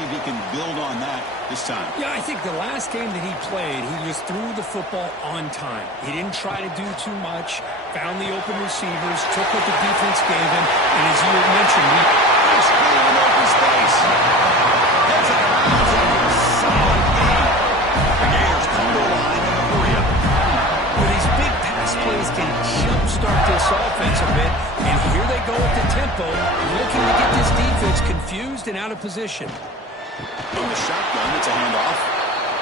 see if he can build on that this time. Yeah, I think the last game that he played, he just threw the football on time. He didn't try to do too much, found the open receivers, took what the defense gave him, and as you mentioned, he's clearing open space. Gets it out of bounds and a solid game. The Gators come to the line in a hurry-up. Well, these big pass plays can jumpstart this offense a bit, and here they go at the tempo, looking to get this defense confused and out of position. In the shotgun, it's a handoff.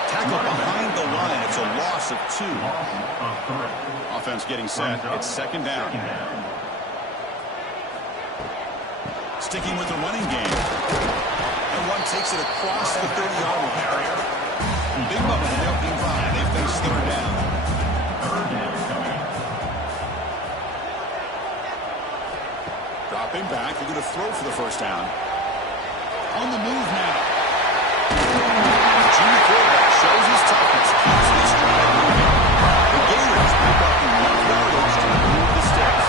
Tackle behind the line. It's a loss of 2. Offense getting set. It's second down. Sticking with the running game. And one takes it across the 30-yard line. Big Bubba and the opening 5. They face third down. Dropping back. They're going to throw for the first down. On the move now. Junior quarterback shows his toughness, keeps this drive moving. The Gators pick up enough yardage to move the sticks.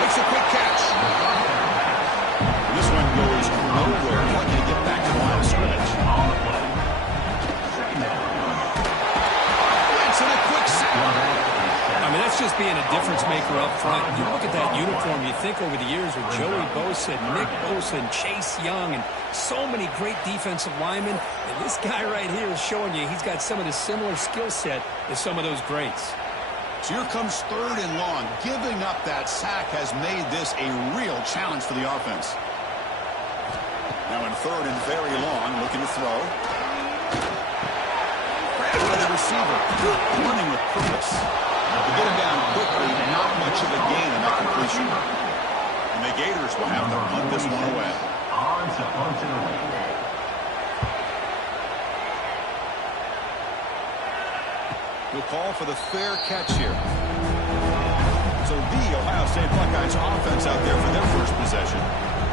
Makes a quick catch. This one goes nowhere. Lucky to get back to the line of scrimmage. Wentz in a quick sack. I mean, that's just being a difference maker up front. You look at that uniform, you think over the years with Joey Bosa, Nick Bosa, and Chase Young, and so many great defensive linemen. And this guy right here is showing you he's got some of the similar skill set as some of those greats. So here comes third and long. Giving up that sack has made this a real challenge for the offense. Now in third and very long, looking to throw. Grabbed by the receiver, running with purpose. To get him down quickly, not much of a gain on that completion. And the Gators will have to punt this one away. We'll call for the fair catch here. So the Ohio State Buckeyes offense out there for their first possession.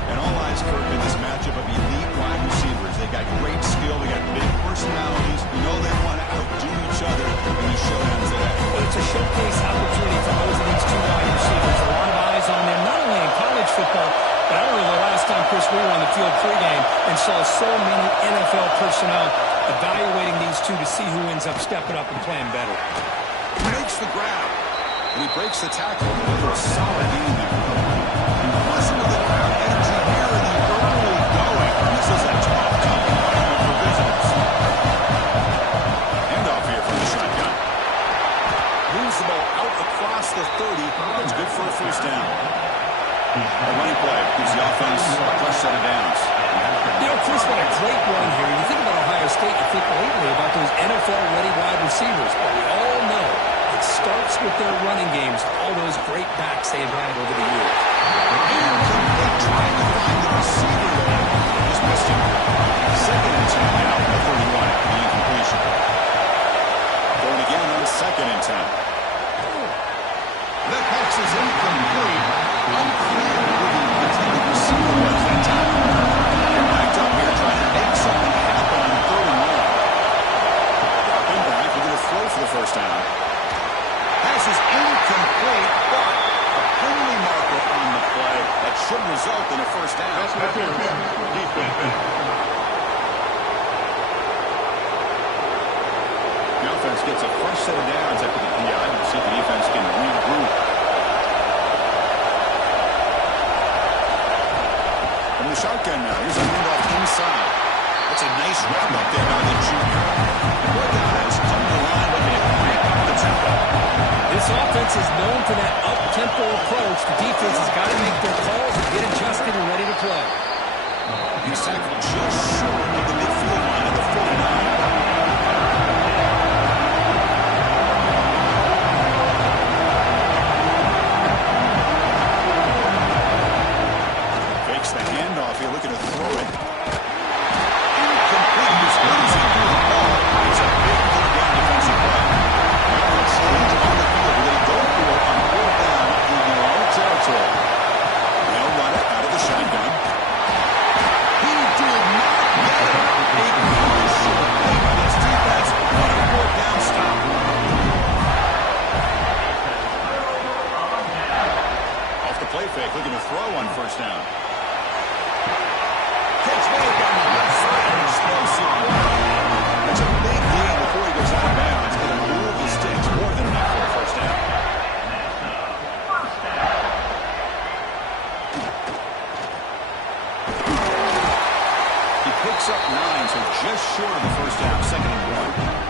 And all eyes, Kirk, in this matchup of elite wide receivers. They got great skill. They got big personalities. You know they want to outdo each other in these showdowns today. Well, it's a showcase opportunity for both of these 2 wide receivers. A lot of eyes on them, not only in college football, but I don't know the last time, Chris, we were on the field pregame and saw so many NFL personnel evaluating these 2 to see who ends up stepping up and playing better. He makes the grab, and he breaks the tackle. A solid game there. Listen to the crowd energy here in the early going. This is a tough environment for visitors. Handoff here from the shotgun. Moves the ball out across the 30. It's good for a first down. A running play gives the offense a fresh set of downs. You know, Chris, what a great run here. You think about Ohio State, you think lately about those NFL-ready wide receivers, but we all know it starts with their running games, all those great backs they've had over the years. Incomplete, trying to find the receiver there. Just missed him. Second and 10 now from the 31. The incompletion. Going again on second and 10. The pass is incomplete. Unclear who the intended receiver was that time. They're backed up here trying to make something happen on third and 1. Dropping back. We're going to throw for the first down. Pass is incomplete, but a penalty marker on the play that should result in a first down. That's my defense. The offense gets a fresh set of downs after the PI. We'll see if the defense can regroup. From the shotgun now, here's a handoff inside. That's a nice wrap up there by the junior. The Buckeyes come to the line, but they crank up the tempo. This offense is known for that up-tempo approach. The defense has got to make their calls and get adjusted and ready to play. He's tackled just short of the midfield line of the 49. Fakes the handoff here, looking to throw it. Incomplete. As good as he threw the ball, it's a big third down defensive play. Now a change on the field. We're going to go for it on fourth down in their own territory. They'll run it out of the shotgun. He did not get it. A play fake, looking to throw on first down. Catch made down the left side. Explosive. That's a big gain before he goes out of bounds. Going to move the sticks more than enough for a first down. He picks up 9, so just short of the first down. 2nd and 1.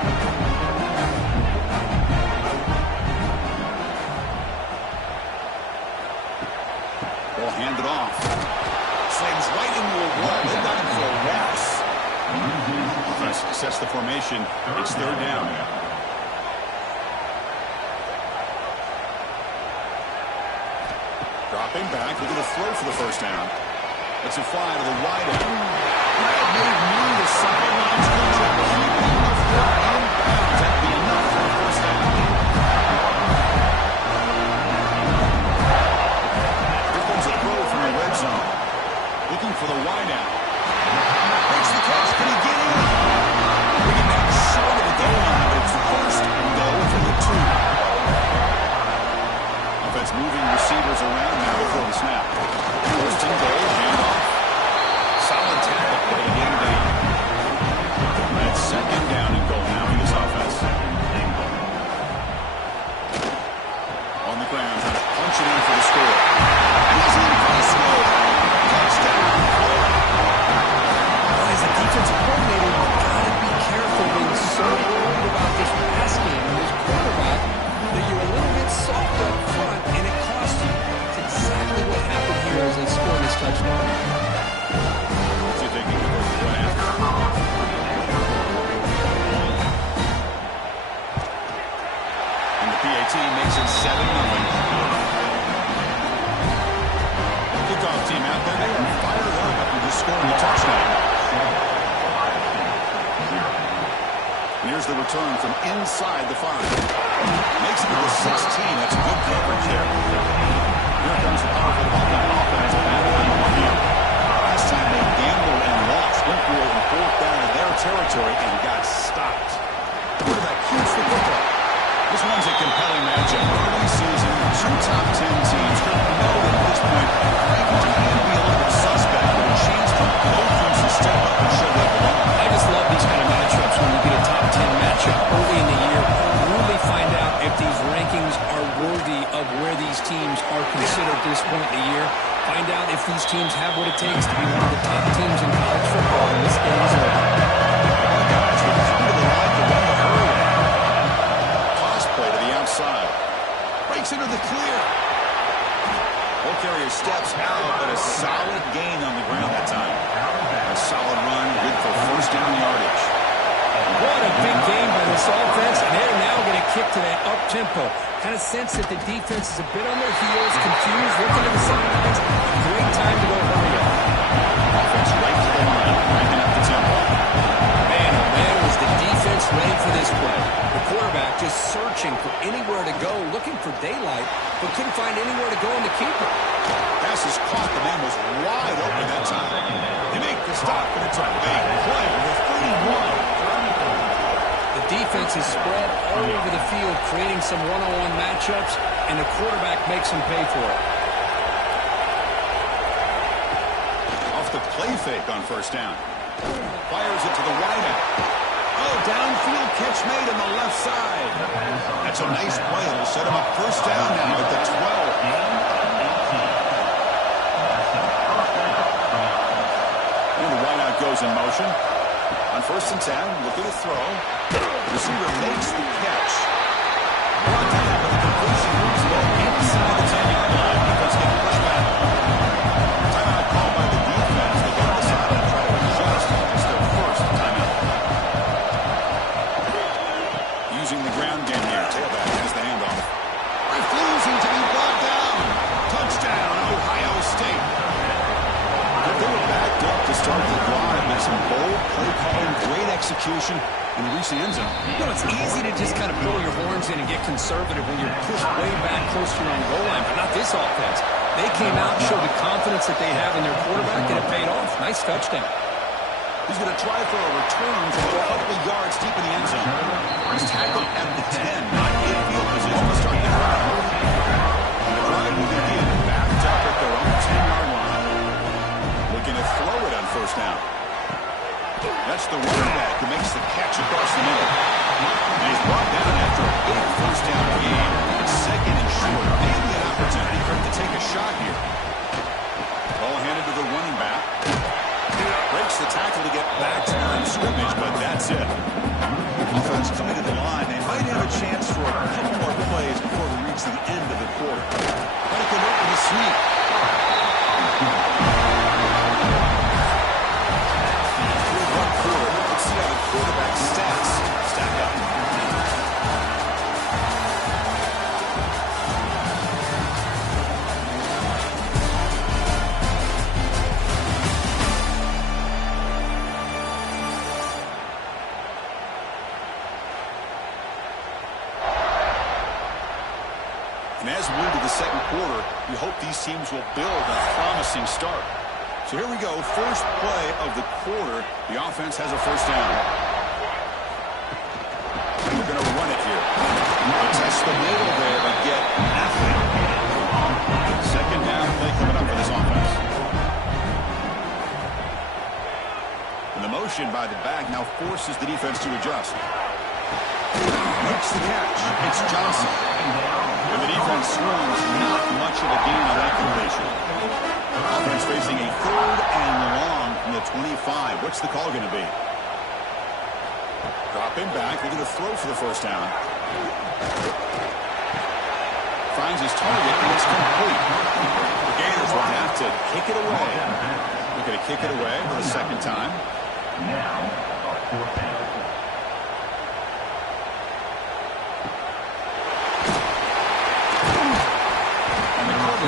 Ball handed off. Slams right into a wall. They got him for a loss. Offense sets the formation. It's 3rd down. Dropping back. They're going to throw for the first down. Let's it fly to the wide end. That made me the sidelines. Keeping the foot in bounds. That'd be enough for a first down. Here comes a throw from the red zone. Looking for the wide out. Makes the catch. Can he get in? Bringing that short of the goal line, but it's 1st and goal from the 2. Offense moving receivers around now before the snap. 1st and goal. Handoff. Solid tackle for the game down. That's 2nd down and goal now for this offense. On the ground, trying to punch it in for the score. And he's in for the score. Touchdown. As a defensive coordinator, you've got to be careful being so worried about this pass game and this quarterback that you're a little bit soft up front, and it costs you. It's exactly what happened here as they scored this touchdown. What's he thinking of the play? And the PAT makes it 7-0. Kickoff team out there. They are fired up after just scoring a touchdown. Here's the return from inside the 5. Makes it to the 16. That's good coverage there. Here comes the power for the Buckeye offense. Last time they gambled and lost. Went for it in 4th down in their territory and got stopped. Quarterback keeps the football. This one's a compelling matchup. Early season, 2 top 10 teams. Kind of know that at this point, rankings can be a little bit suspect, but a chance for both teams to step up and show they belong. I just love these kind of matchups when you get a top 10 matchup early in the year. Really find out if these rankings are worthy of where these teams are considered at this point in the year. Find out if these teams have what it takes to be one of the top teams in college football, and this game is over. Guys will come to the line to run the hurry. Toss play to the outside. Breaks into the clear. Ball carrier steps out, but a solid gain on the ground that time. A solid run, good for first down yardage. What a big game by this offense, and they're now going to kick to that up-tempo. Kind of sense that the defense is a bit on their heels, confused, looking to the sidelines. A great time to go hurry up. Offense right to the line, cranking up the tempo. Man, oh man, was the defense ready for this play. The quarterback just searching for anywhere to go, looking for daylight, but couldn't find anywhere to go in the keeper. Pass is caught. The man was wide open that time. They make the stop, and it's a big play with 31. The defense is spread all over the field, creating some one-on-one matchups, and the quarterback makes them pay for it. Off the play fake on first down. Fires it to the wideout. Oh, downfield catch made on the left side. That's a nice play. It'll set him up first down now at the 12. And the wideout goes in motion. On 1st and 10, look at the throw. Receiver makes the catch. Brought down, but the completion moves the ball inside the 10-yard line. Defense getting pushed back. Timeout called by the defense. They go to the side and try to adjust. It's their first timeout. Using the ground game here. Tailback has the handoff. Refusing to be brought down. Touchdown, Ohio State. They were backed up to start the drive, but some bold play calling, great execution, and they reach the end zone. You know, it's easy to just kind of blow your horns in and get conservative when you're pushed way back close to your own goal line, but not this offense. They came out and showed the confidence that they have in their quarterback, and it paid off. Nice touchdown. He's going to try for a return from a couple of yards deep in the end zone. He's tackled at the 10, not in field position to start the drive. The drive will begin backed up at That's it. Offense coming to the line. They might have a chance for a couple more plays before we reach the end of the quarter. Got to convert with a sweep. Through one quarter, let's see how the quarterback stats stack up. And as we move to the second quarter, we hope these teams will build a promising start. So here we go, first play of the quarter. The offense has a first down. And we're going to run it here. They'll test the middle there, but get nothing. Second down play coming up for this offense. And the motion by the back now forces the defense to adjust. Makes the catch. It's Johnson. And the defense swings not much of a gain on that completion. Offense facing a third and long from the 25. What's the call going to be? Dropping back. They're going to throw for the first down. Finds his target, and it's complete. The Gators will have to kick it away. They're going to kick it away for the second time. Now, fourth down.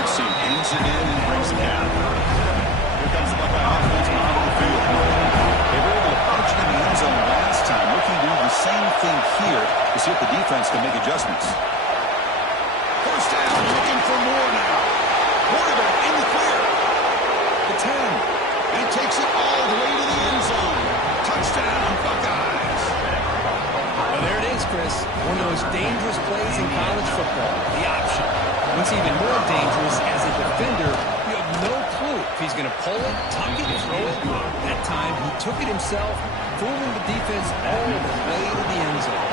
Ends it in and brings it down. Here comes the Buckeye offense behind the field. They were able to punch it in the end zone last time. Looking to do the same thing here to see if the defense can make adjustments. First down, looking for more now. Quarterback in the clear. The 10. And takes it all the way to the end zone. Touchdown, Buckeyes. Well, there it is, Chris. One of those dangerous plays in college football. The option. What's even more dangerous, as a defender, you have no clue if he's going to pull it, tuck it, throw it. That time, he took it himself, fooling the defense all the way to the end zone.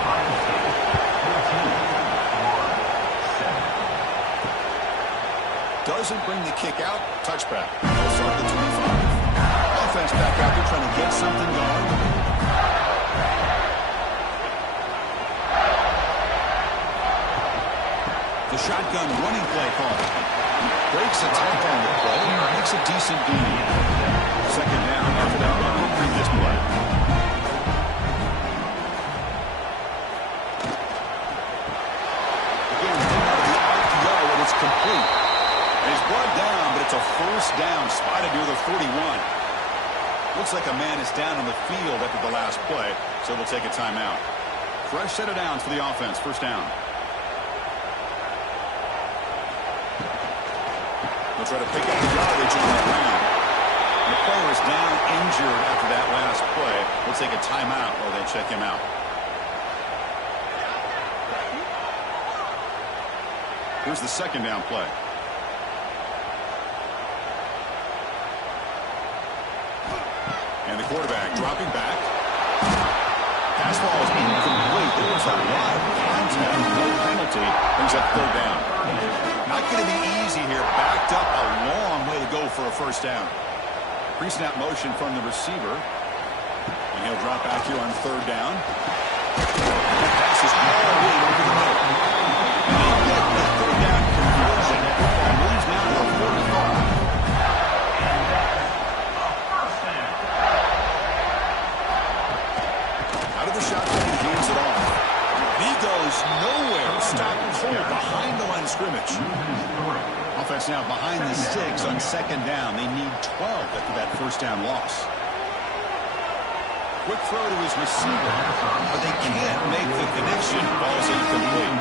Doesn't bring the kick out. Touchback. They'll start at the 25. Offense back out there trying to get something going. The shotgun running play call. Breaks a tackle on the play. Makes a decent gain. Second down after that run on the previous play. Again, out of the RPO, and it's complete. And he's brought down, but it's a first down, spotted near the 41. Looks like a man is down on the field after the last play, so they'll take a timeout. Fresh set of downs for the offense. First down. They'll try to pick up the yardage on that round. The player is down injured after that last play. We'll take a timeout while they check him out. Here's the second down play. And the quarterback dropping back. Pass ball is incomplete. There was a lot of contact. No penalty. Brings up third down. Not going to be easy here. Backed up a long way to go for a first down. Pre-snap motion from the receiver. And he'll drop back here on third down. And the pass is all the way over the middle. And he'll get the third down conversion. Football moves now to the 45. Out of the shotgun, he hands it off. He goes nowhere. Stop cold behind the line of scrimmage. Offense now behind the sticks on second down. They need 12 after that first down loss. Quick throw to his receiver, but they can't make the connection. Ball's incomplete.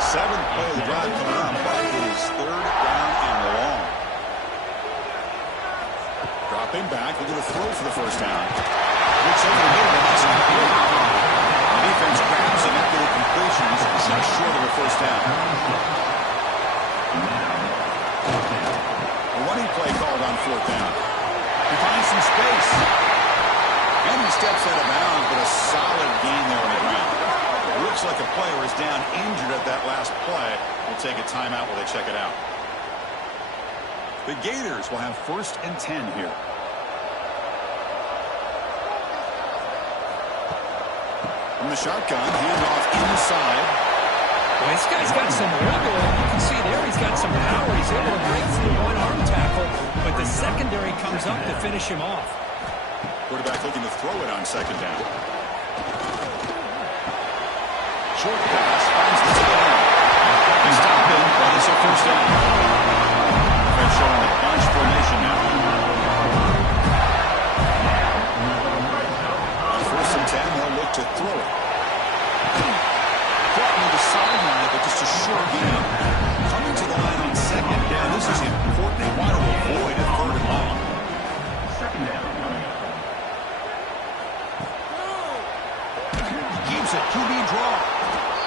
Seventh play of the drive coming up, but it is third down and long. Dropping back, they're going to throw for the first down. Looks over the middle, and that's complete. The defense grabs him after the completion. He's just short of a first down. A running play called on fourth down. He finds some space. And he steps out of bounds, but a solid gain there on the ground. It looks like a player is down injured at that last play. We'll take a timeout while they check it out. The Gators will have first and 10 here. From the shotgun, handoff inside. Well, this guy's got some wiggle. You can see there he's got some power. He's able to break through one arm tackle, but the secondary comes up to finish him off. Quarterback looking to throw it on second down. Short pass finds the tight end. They stop him, but it's a first down. They're showing the bunch formation now. On 4th and 10, they'll look to throw it. Caught near the sideline, but just a short gain. Coming to the line on second down. This is important. They want to avoid a third and long. Second down. Keeps a QB draw.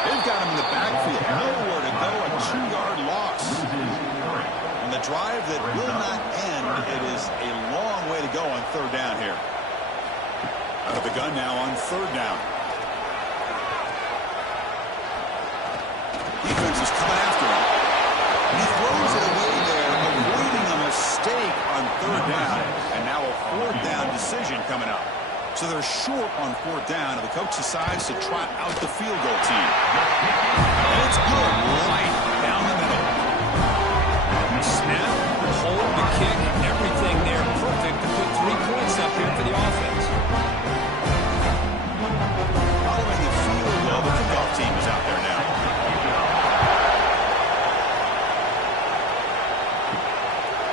They've got him in the backfield. Nowhere to go. A 2-yard loss. On the drive that will not end, it is a long way to go on third down here. Out of the gun now on third down. Defense is coming after him. He throws it away there, avoiding a mistake on third down. And now a fourth down decision coming up. So they're short on fourth down, and the coach decides to trot out the field goal team. And it's good, right down the middle. Snap, hold, the kick, everything there perfect to put 3 points up here for the offense. Following the field goal, the kickoff team is out there now.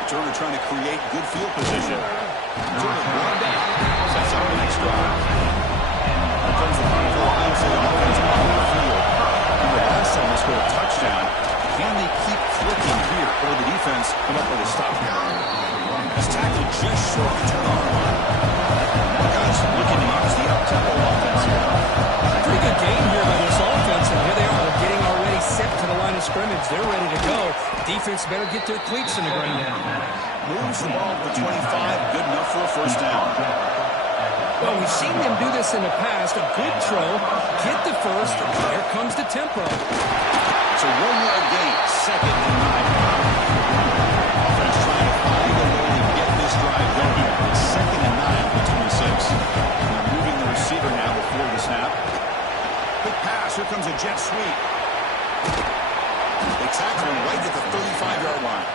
Turner trying to create good field position. Turner one down. Sets up the next drive. Here comes the punt for Ohio State offense on the field. And the last time they scored a touchdown. Can they keep clicking here, or the defense come up with a stop here? This tackle just short of the turnover line. Buckeyes looking to use the up-tempo offense here. Pretty good game here by this offense, and here they are. They're getting already set to the line of scrimmage. They're ready to go. Defense better get their cleats in the ground. Moves the ball for 25. Good enough for a first down. Well, we've seen them do this in the past. A good throw, get the first, here comes the tempo. It's a 1-yard gain, second and 9. Offense trying to find a way to get this drive going. It's second and 9 at the 26. They're moving the receiver now before the snap. Quick pass, here comes a jet sweep. They tackle him right at the 35-yard line.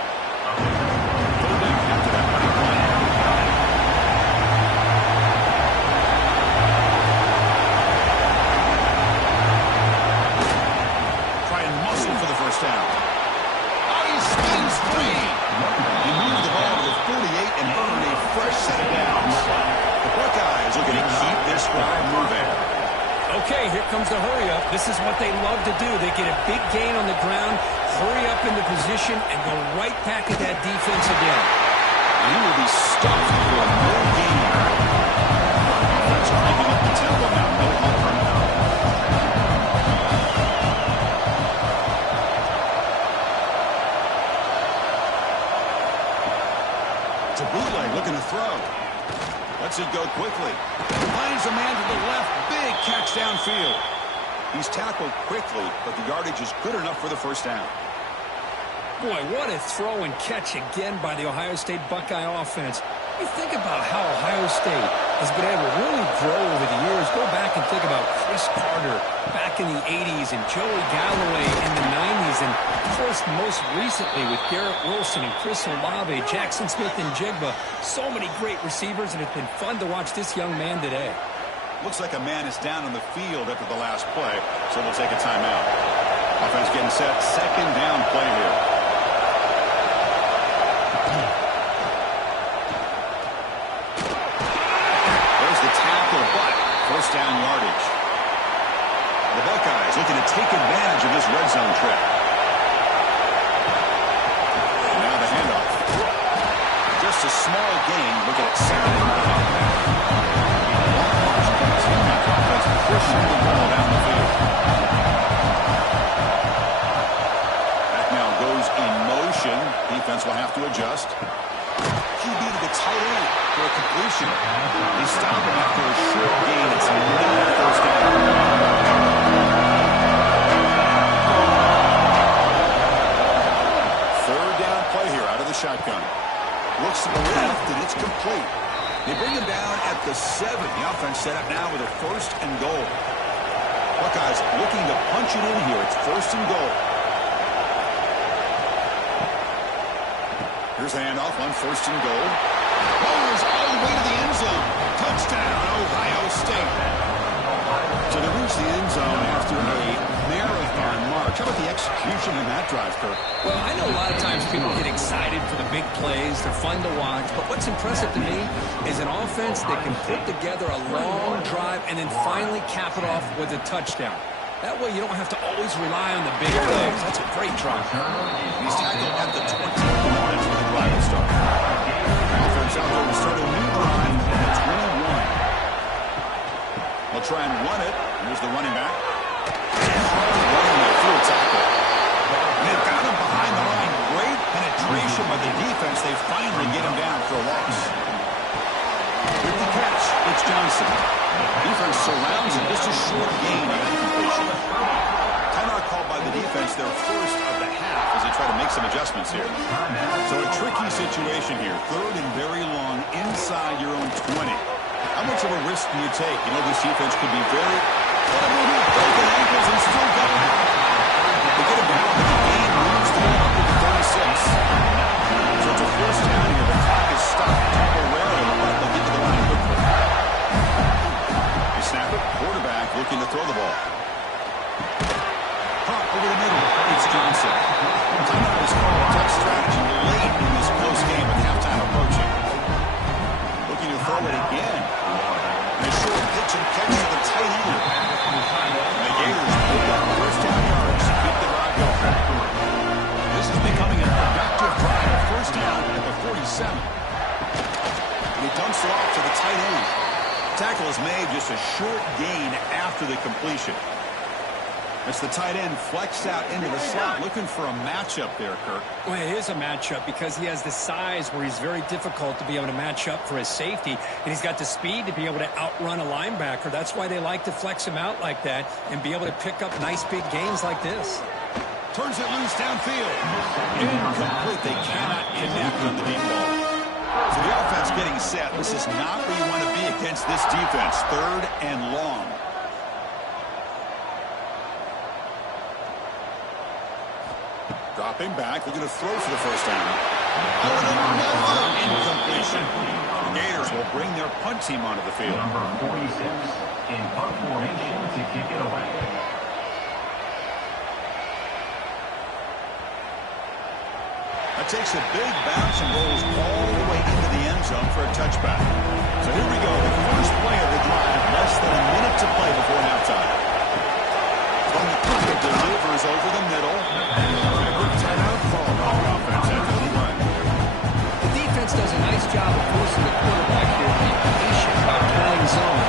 Third down after that running play. Try and muscle for the first down. Oh, he spins free. He moved the ball to the 48 and earned a fresh set of downs. The Buckeyes looking to keep this drive moving. Okay, here comes the hurry up. This is what they love to do. They get a big gain on the ground, hurry up into position, and go right back at that defense again. And he will be stuffed for a no gain. Offense picking up the tempo now. No hunt. To bootleg, looking to throw. Lets it go quickly. Finds a man to the left. Big catch downfield. He's tackled quickly, but the yardage is good enough for the first down. Boy, what a throw and catch again by the Ohio State Buckeye offense. You think about how Ohio State has been able to really grow over the years. Go back and think about Chris Carter back in the 80s and Joey Galloway in the 90s. And, of course, most recently with Garrett Wilson and Chris Olave, Jackson Smith and Jigba. So many great receivers, and it's been fun to watch this young man today. Looks like a man is down on the field after the last play, so they'll take a timeout. Offense getting set. Second down play here. There's the tackle, but first down yardage. The Buckeyes looking to take advantage of this red zone trip. And now the handoff. Just a small gain. Looking at second and 9. Offense pushing the ball down the field. Back now goes in motion. Defense will have to adjust. QB to the tight end for a completion. They stop him after a short gain. It's not a first down. Third down play here out of the shotgun. Looks to the left, and it's complete. They bring him down at the 7. The offense set up now with a first and goal. Buckeyes looking to punch it in here. It's 1st and goal. Here's a handoff on 1st and goal. Goes all the way to the end zone. Touchdown, Ohio State. So they reach the end zone after a marathon march. How about the execution in that drive, Kirk? Well, I know a lot of times people get excited for the big plays. They're fun to watch. But what's impressive to me is an offense that can put together a long drive and then finally cap it off with a touchdown. That way you don't have to always rely on the big plays. That's a great drive. He's tackled at the 20. That's where the drive will start. Offense out there to start a new drive at the 21. They'll try and run it. Here's the running back. Running the field tackle. And they've got him behind the line. Great penetration by the defense. They finally get him down for a loss. With the catch, it's Johnson. Defense surrounds him. Just a short gain on that completion. Timeout called by the defense, their first of the half as they try to make some adjustments here. So a tricky situation here. 3rd and very long inside your own 20. How much of a risk do you take? You know, this defense could be very broken ankles and still going. They get him down, but the game moves the ball up to the 36. So it's a 1st down here. The clock is stopped temporarily, but they'll get to the line quickly. They snap it. Quarterback looking to throw the ball. Pop over the middle. It's Johnson. Timeout is called. Tough strategy late in this close game with halftime approaching. Looking to throw it again. And a short pitch and catch to the tight end. And the Gators pick up 1st down yards to keep the drive going. This is becoming a productive drive. 1st down at the 47. And he dumps it off to the tight end. Tackle is made, just a short gain after the completion. It's the tight end flexed out into the slot, looking for a matchup there, Kirk. Well, it is a matchup because he has the size where he's very difficult to be able to match up for his safety, and he's got the speed to be able to outrun a linebacker. That's why they like to flex him out like that and be able to pick up nice big gains like this. Turns it loose downfield. Incomplete. They cannot connect on the deep ball. So the offense getting set. This is not where you want to be against this defense. 3rd and long. Dropping back, looking to throw for the 1st down. Another incompletion. The Gators will bring their punt team onto the field. Number 46 in punt formation to kick it away. That takes a big bounce and rolls all the way into the end zone for a touchback. So here we go, the first play of the drive, less than a minute to play before halftime. From the pocket, delivers over the middle. Timeout call on the offense after the run. The defense does a nice job of forcing the quarterback here to be patient about playing zone.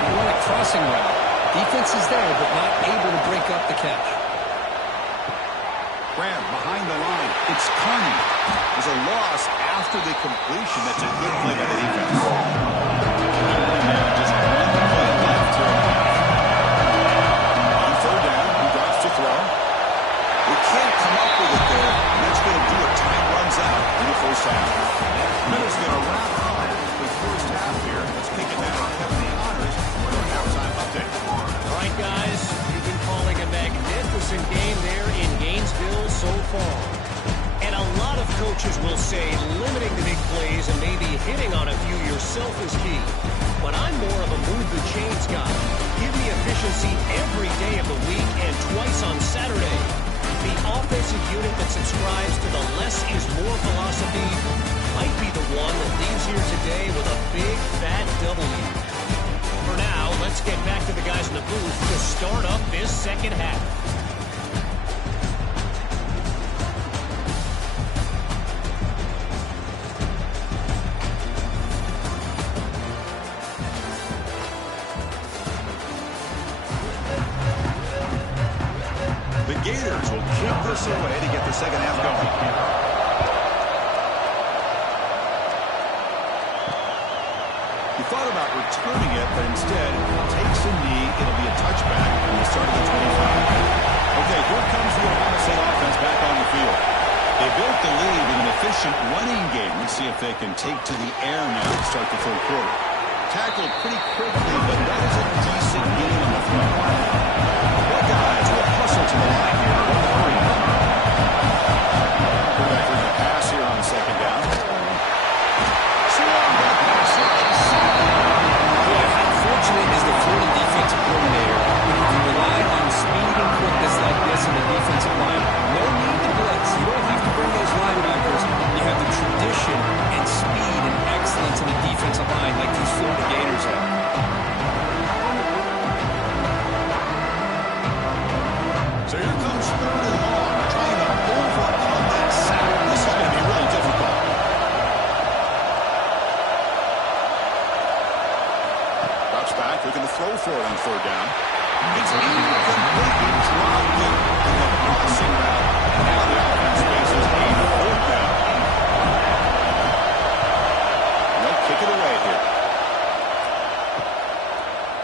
You run a crossing route. Defense is there, but not able to break up the catch. Grab behind the line. It's Carney. There's a loss after the completion. That's a good play by the defense. Just one play left here. On 3rd down, he drops to throw. We can't come up with it there. And that's going to do it. Time runs out in the 1st half. Minutes going to wrap up the 1st half here. Let's kick it down to Kevin the Honors for our halftime update. All right, guys. We've been calling a magnificent game there in Gainesville so far. And a lot of coaches will say limiting the big plays and maybe hitting on a few yourself is key. But I'm more of a move the chains guy. Give me efficiency every day of the week and twice on Saturday. The offensive unit that subscribes to the less is more philosophy might be the one that leaves here today with a big fat W. For now, let's get back to the guys in the booth to start up this 2nd half. The Gators will kick this away to get the 2nd half going. He thought about returning it, but instead takes a knee. It'll be a touchback from the start of the 25. Okay, here comes the Ohio State offense back on the field. They built the lead with an efficient running game. Let's see if they can take to the air now to start the 3rd quarter. Tackled pretty quickly, but that is a decent gain on the throw. Looking to throw for it on third down. It's incomplete. He dropped it in the crossing route. And now the offense faces a fourth down. And they'll kick it away here.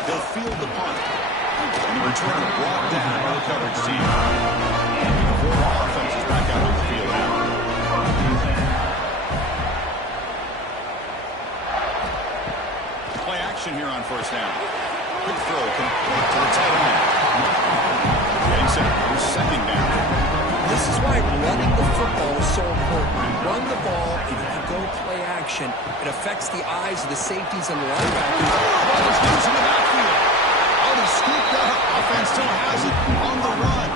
They'll field the punt. And the returner brought down by the coverage team. Four offenses back out on the field now. Play action here on first down. Quick throw complete to the tight end. Getting set for second down. This is why running the football is so important. You run the ball, and if you go play action, it affects the eyes of the safeties and the linebackers. Ball is loose in the backfield. Oh, he's scooped up. Offense still has it on the run.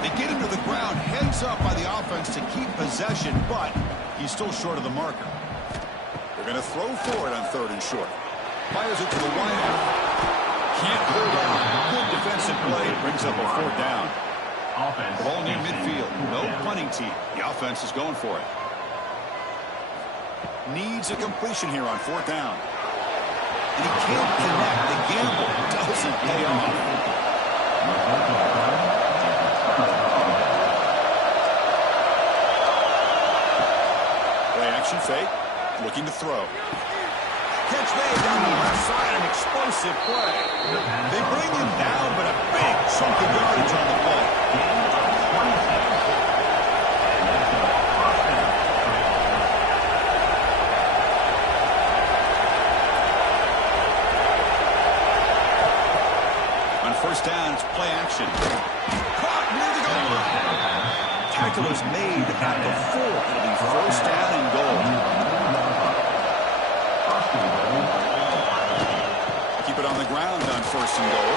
They get him to the ground, heads up by the offense to keep possession, but he's still short of the marker. They're going to throw for it on third and short. Fires it to the wideout. Can't hold on. Good defensive play. Brings up a fourth down. Ball near midfield. No punting team. The offense is going for it. Needs a completion here on fourth down. And he can't connect. The gamble doesn't pay off. Play action fake. Looking to throw. Catch made down the left side. An explosive play. They bring him down, but a big chunk of yardage on the play. On first down, it's play action. Caught near the goal line. Tackle is made at the 4. It'll be first down and goal. Keep it on the ground on first and goal.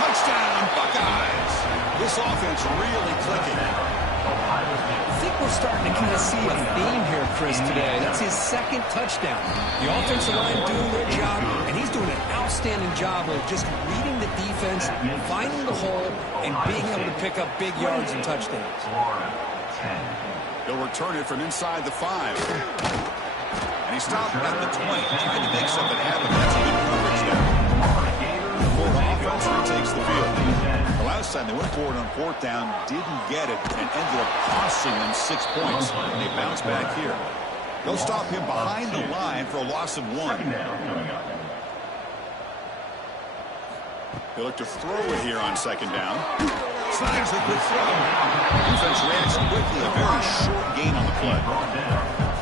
Touchdown, Buckeyes. This offense really clicking. I think we're starting to kind of see a theme here, Chris, today. That's his second touchdown. The offensive line doing their job, and he's doing an outstanding job of just reading the defense, finding the hole, and being able to pick up big yards and touchdowns. They'll return it from inside the 5. And he stopped at the 20, trying to make something happen. That's a good coverage there. The Ford offense retakes the field. The last time they went forward on fourth down, didn't get it, and it ended up costing them 6 points. And they bounce back here. They'll stop him behind the line for a loss of 1. They look to throw it here on second down. Slides the quick throw. Defense reacts quickly. A very short gain on the play.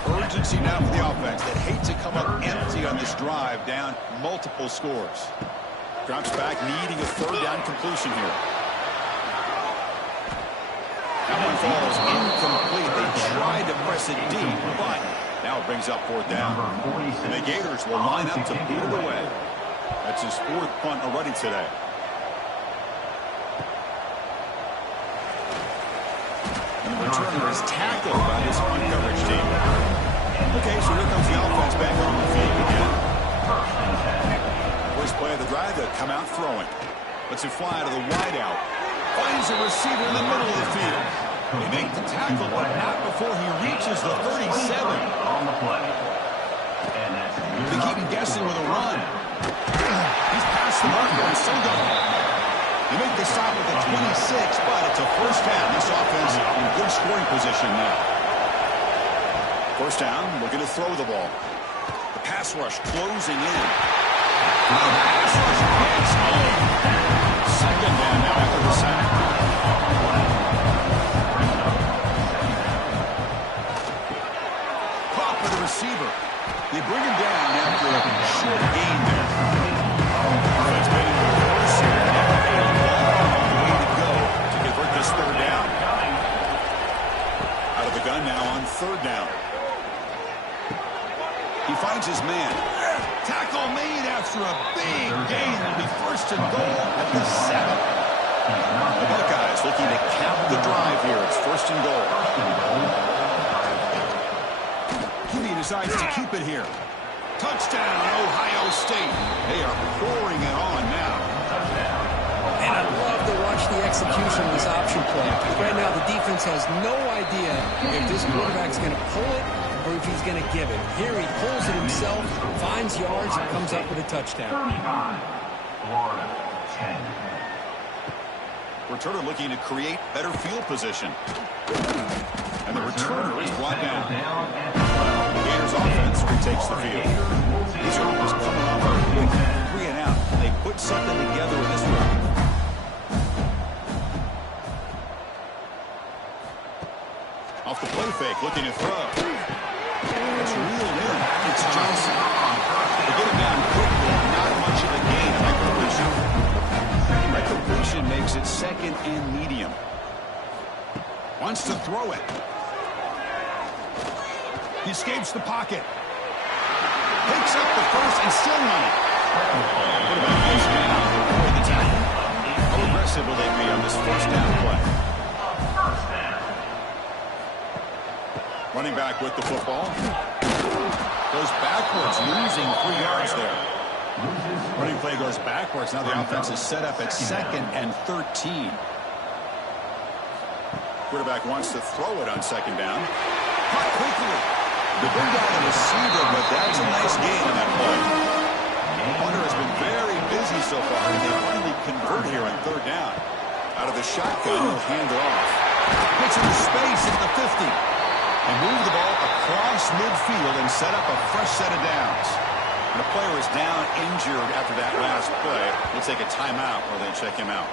Urgency now for the offense that hate to come up empty on this drive, down multiple scores. Drops back, needing a third down completion here. That one falls incomplete. They tried to press it deep, but now it brings up fourth down. And the Gators will line up to boot it away. That's his 4th punt already today. And the returner is tackled by this punt coverage team. Okay, so here comes the offense back on the field again. First play of the drive, they'll come out throwing. Lets it fly to the wideout. Finds a receiver in the middle of the field. They make the tackle, but not before he reaches the 37. They keep him guessing with a run. He's past the marker and still going. They make the stop at the 26, but it's a first down. This offense in good scoring position now. First down, looking to throw the ball. The pass rush closing in. Pass rush hits home. Second down now after the sack. Caught by the receiver. They bring him down after a short gain there. It's been worse here. A long way to go to convert this third down. Out of the gun now on third down. He finds his man. Tackle made after a big gain. It'll be first and goal at the 7. The Buckeyes looking to cap the drive here. It's first and goal. He decides to keep it here. Touchdown, Ohio State. They are pouring it on now. And I love to watch the execution of this option play. Right now, the defense has no idea if this quarterback's going to pull it or if he's going to give it. Here he pulls it himself, finds yards, and comes up with a touchdown. Florida, 10. Returner looking to create better field position. And the returner is brought down. The Gators offense retakes the field. These are just coming off a quick 3 and out. They put something together in this one. Off the play fake, looking to throw. It's reeled in. It's Johnson. They get him down quickly. Not much of a gain on that completion. That completion makes it second and medium. Wants to throw it. He escapes the pocket. Picks up the first and still running. Quarterback goes down before the tackle. How aggressive will they be on this first down play? Running back with the football. Goes backwards, losing 3 yards there. Running play goes backwards. Now the offense is set up at 2nd and 13. Quarterback wants to throw it on 2nd down. Caught quickly. The big guy, the receiver, but that's a nice gain on that play. Hunter has been very busy so far, and they finally convert here on 3rd down. Out of the shotgun, he'll hand it off. Gets into space at the 50. And move the ball across midfield and set up a fresh set of downs. And the player is down injured after that last play. We'll take a timeout where they check him out.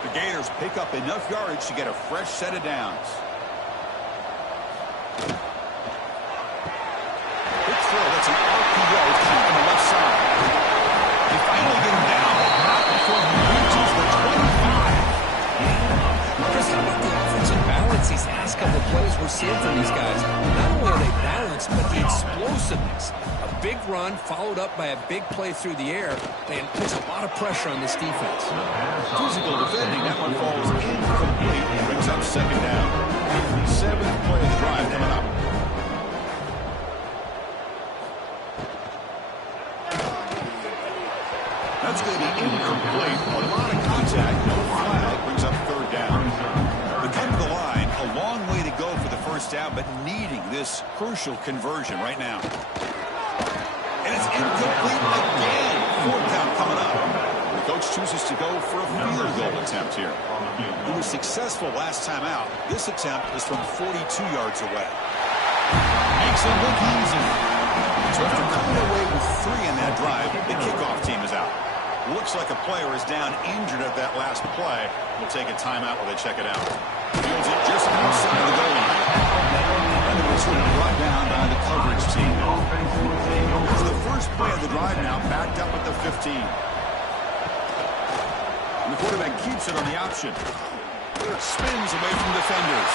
The Gators pick up enough yardage to get a fresh set of downs. Quick throw. That's an RPO on the left side. They finally get him down, but not before he reaches the 25. Chris, how about the offensive balance these last couple of plays we're seeing from these guys? Not only are they balanced, but the explosiveness. A big run followed up by a big play through the air, and puts a lot of pressure on this defense. Physical defending. That one falls incomplete and brings up 2nd down. 7th play of the drive coming up. That's going to be incomplete. A lot of contact. No flag. Brings up 3rd down. They come to the line. A long way to go for the first down, but needing this crucial conversion right now. And it's incomplete again. 4th down coming up. The coach chooses to go for a field goal attempt here. He was successful last time out. This attempt is from 42 yards away. Makes it look easy. So after coming away with 3 in that drive, the kickoff team is out. Looks like a player is down injured at that last play. We'll take a timeout while they check it out. Fields it just outside the goal line. And the return brought down by the coverage team. Here's the first play of the drive now, backed up at the 15. And the quarterback keeps it on the option. Spins away from defenders.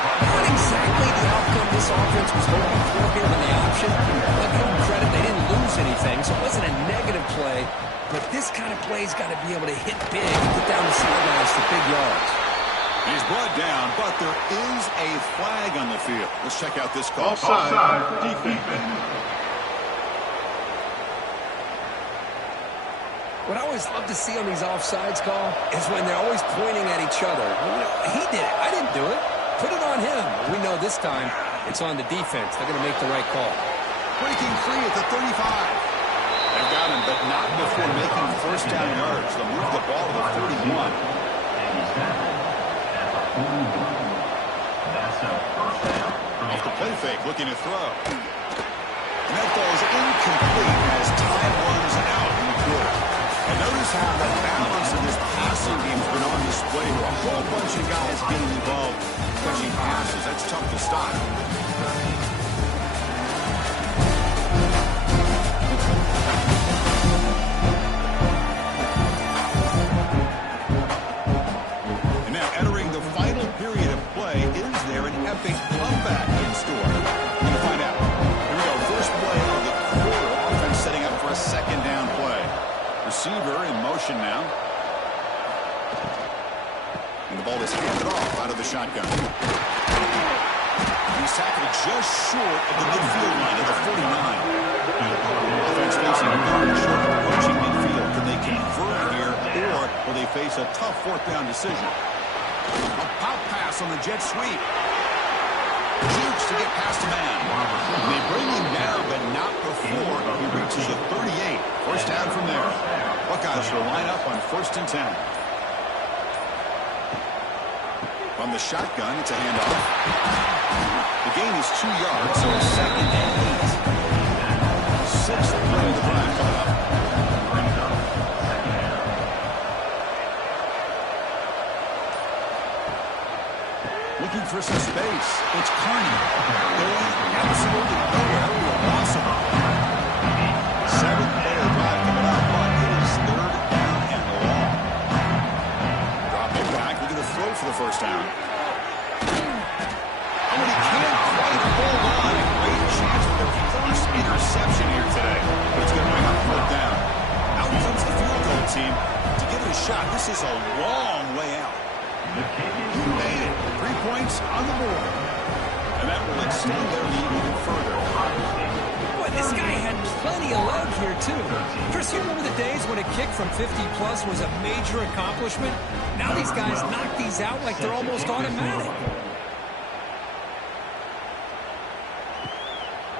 Not exactly the outcome this offense was hoping for here on the option. I'll give them credit, they didn't lose anything, so it wasn't a negative play. But this kind of play's got to be able to hit big and get down the sidelines for big yards. He's brought down, but there is a flag on the field. Let's check out this call. Offside, defense. What I always love to see on these offsides call is when they're always pointing at each other. He did it. I didn't do it. Put it on him. We know this time it's on the defense. They're going to make the right call. Breaking free at the 35. They've got him, but not before making first down yards. They'll move the ball to the 41. That's a first down. Off the play fake, looking to throw. And that falls incomplete as time runs out in the quarter. And notice how the balance of this passing game has been on display with a whole bunch of guys getting involved catching passes. That's tough to stop. And now entering the final period of play, is there an epic comeback in store? We're going to find out. Here we go. First play of the quarter. Offense setting up for a 2nd down play. Receiver in motion now. And the ball is handed off out of the shotgun. He's tackled just short of the midfield line at the 49. Offense facing a very short approaching midfield. Can they convert here, or will they face a tough 4th down decision? A pop pass on the jet sweep. Jukes to get past a man. And they bring him down, but not before he reaches the 38. First down from there. Buckeyes are lining first and 10. From the shotgun, it's a handoff. The gain is 2 yards, so it's second and 8. Sixth play of the drive coming up. Looking for some space. It's Carney going absolutely nowhere to a possible. Seventh play of the drive coming up, but it is third down and long. Drop it back. We're going to throw for the first down. Oh, and he can't quite hold on. A great chance for their first interception here today. But it's going to bring up fourth down. Out comes the field goal team to give it a shot. This is a long way out. He made it. 3 points on the board. And that will extend their lead even further. Boy, this guy had plenty of leg here, too. Chris, you remember the days when a kick from 50-plus was a major accomplishment? Now these guys knock these out like they're almost automatic.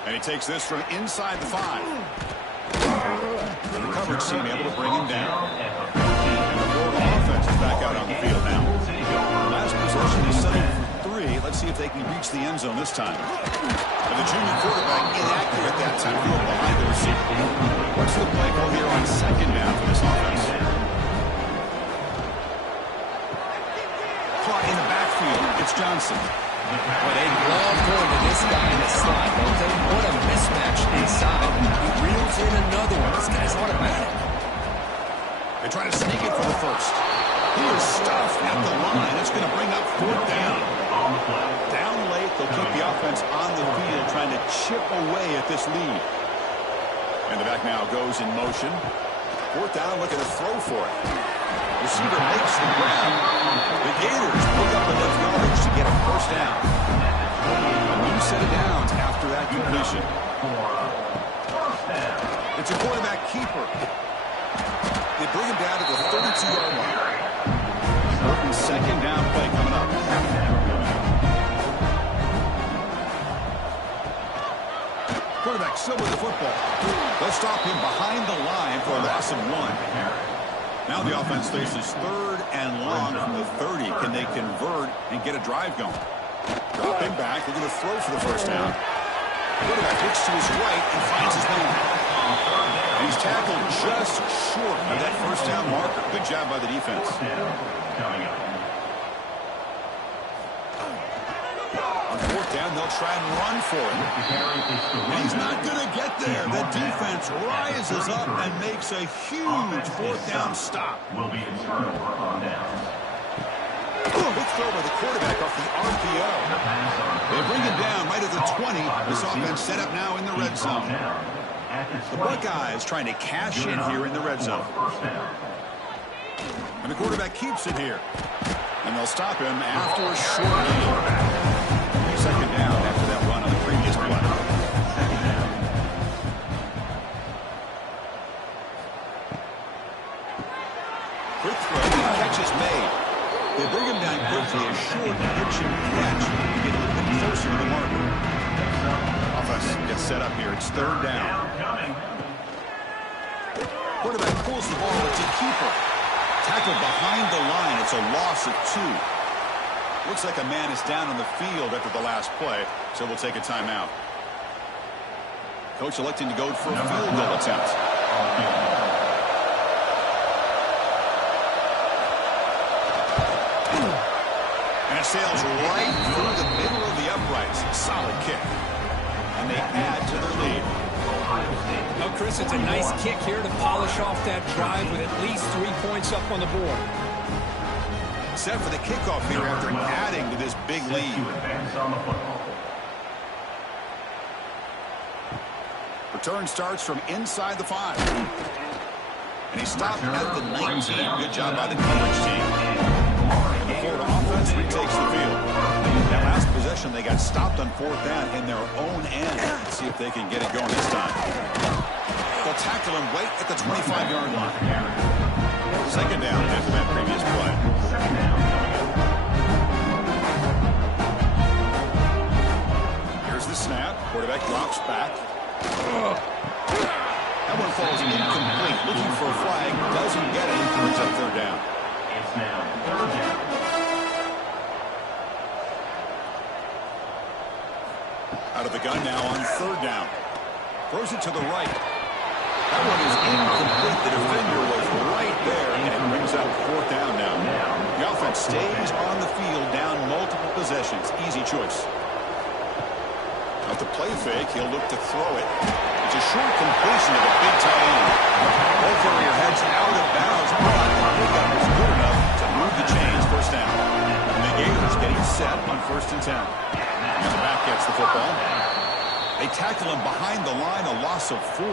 And he takes this from inside the 5. The coverage team able to bring him down. And the Florida offense is back out on the field now. Last possession is set for 3. Let's see if they can reach the end zone this time. And the junior quarterback inaccurate that time, thrown behind the receiver. What's the play call here on second down for this offense? Caught in the backfield. It's Johnson. Well, they love going to this guy in the slot, don't they? What a mismatch inside. He reels in another one. This guy's automatic. They try to sneak it for the first. He is stuffed at the line. It's going to bring up fourth down. Down late, they'll keep the offense on the field, trying to chip away at this lead. And the back now goes in motion. Fourth down, looking to throw for it. Receiver makes the grab. The Gators pick up enough yardage to get a first down. A new set of downs after that completion. It's a quarterback keeper. They bring him down to the 32-yard line. Important second down play coming up. Quarterback still with the football. They'll stop him behind the line for a loss of 1. Now the offense faces third and long from the 30. Can they convert and get a drive going? Drop him back. They're going to throw for the first down. Quarterback looks to his right and finds his man. And he's tackled just short of that first down marker. Good job by the defense. On fourth down, they'll try and run for it. And he's not going to get there. The defense rises up and makes a huge fourth down stop. Good throw by the quarterback off the RPO. They bring him down right at the 20. This offense set up now in the red zone. The Buckeyes trying to cash in here in the red zone. And the quarterback keeps it here. And they'll stop him after a short game. Second down after that run on the previous play. Quick throw, the catch is made. They bring him down quickly, a short pitching catch to get a little bit closer to the marker. Offense gets set up here. It's third down. Quarterback pulls the ball. It's a keeper. Tackled behind the line. It's a loss of 2. Looks like a man is down on the field after the last play, so we'll take a timeout. Coach electing to go for a field goal attempt. And it sails right through the middle of the uprights. Solid kick. And they add to their lead. Oh, Chris, it's a nice kick here to polish off that drive with at least 3 points up on the board. Set for the kickoff here after adding to this big lead. Return starts from inside the 5. And he stopped at the 19. Good job by the coverage team. And the Florida offense retakes the field. That last possession, they got stopped on fourth down in their own end. Let's see if they can get it going this time. They'll tackle him right at the 25-yard line. Second down after that previous play. Here's the snap. Quarterback drops back. That one falls incomplete. Looking for a flag. Doesn't get it. Brings up third down. It's now third down. Out of the gun now on third down. Throws it to the right. That one is incomplete. The defender was right there, and it brings up fourth down now. The offense stays on the field, down multiple possessions. Easy choice. Out the play fake, he'll look to throw it. It's a short completion of a big tight end. Ball carrier heads out of bounds, but the pickup is good enough to move the chains. First down. And the Gators getting set on 1st and 10. And the back gets the football. They tackle him behind the line, a loss of 4.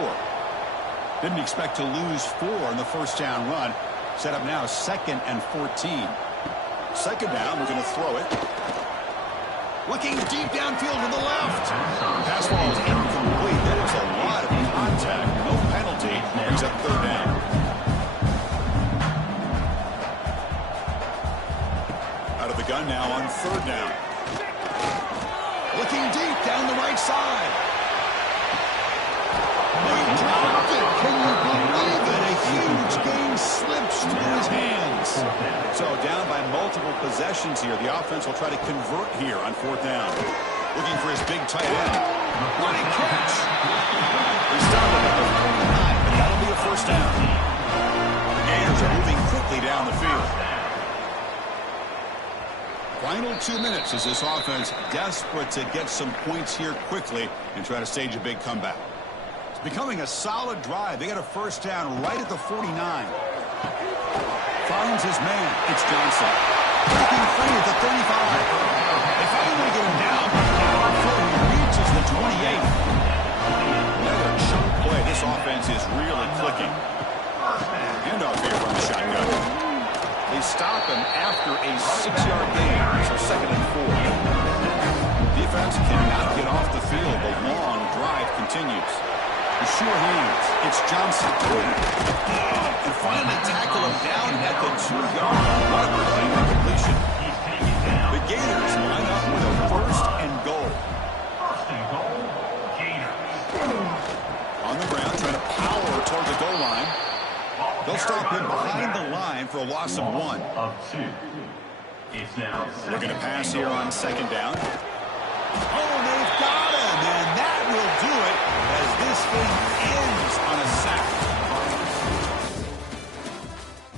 Didn't expect to lose 4 in the first down run. Set up now 2nd and 14. Second down, we're going to throw it. Looking deep downfield to the left. Pass ball is incomplete. That is a lot of contact. No penalty. Brings up third down. Out of the gun now on third down. Looking deep down the right side. They dropped it. Can you believe it? A huge game slips through his hands. So down by multiple possessions here. The offense will try to convert here on fourth down. Looking for his big tight end. What a catch. They stop him at the 49, but that'll be a first down. The Gators are moving quickly down the field. Final 2 minutes as this offense desperate to get some points here quickly and try to stage a big comeback. It's becoming a solid drive. They got a first down right at the 49. Finds his man. It's Johnson. Breaking free at the 35. They finally get him down before he reaches the 28. Another chunk play. This offense is really clicking. Handoff here from the shotgun. They stop him after a 6-yard gain. So 2nd and 4. Defense cannot get off the field. The long drive continues. The sure hands. It's Johnson. And finally tackle him down at the 2-yard line. What a clean completion. The Gators line up with a first and goal. First and goal, Gators. On the ground, trying to power toward the goal line. They'll stop him behind the line for a loss of 1. Of 2. It's now They're going to pass here on second down. Oh, they've got him, and that will do it as this thing ends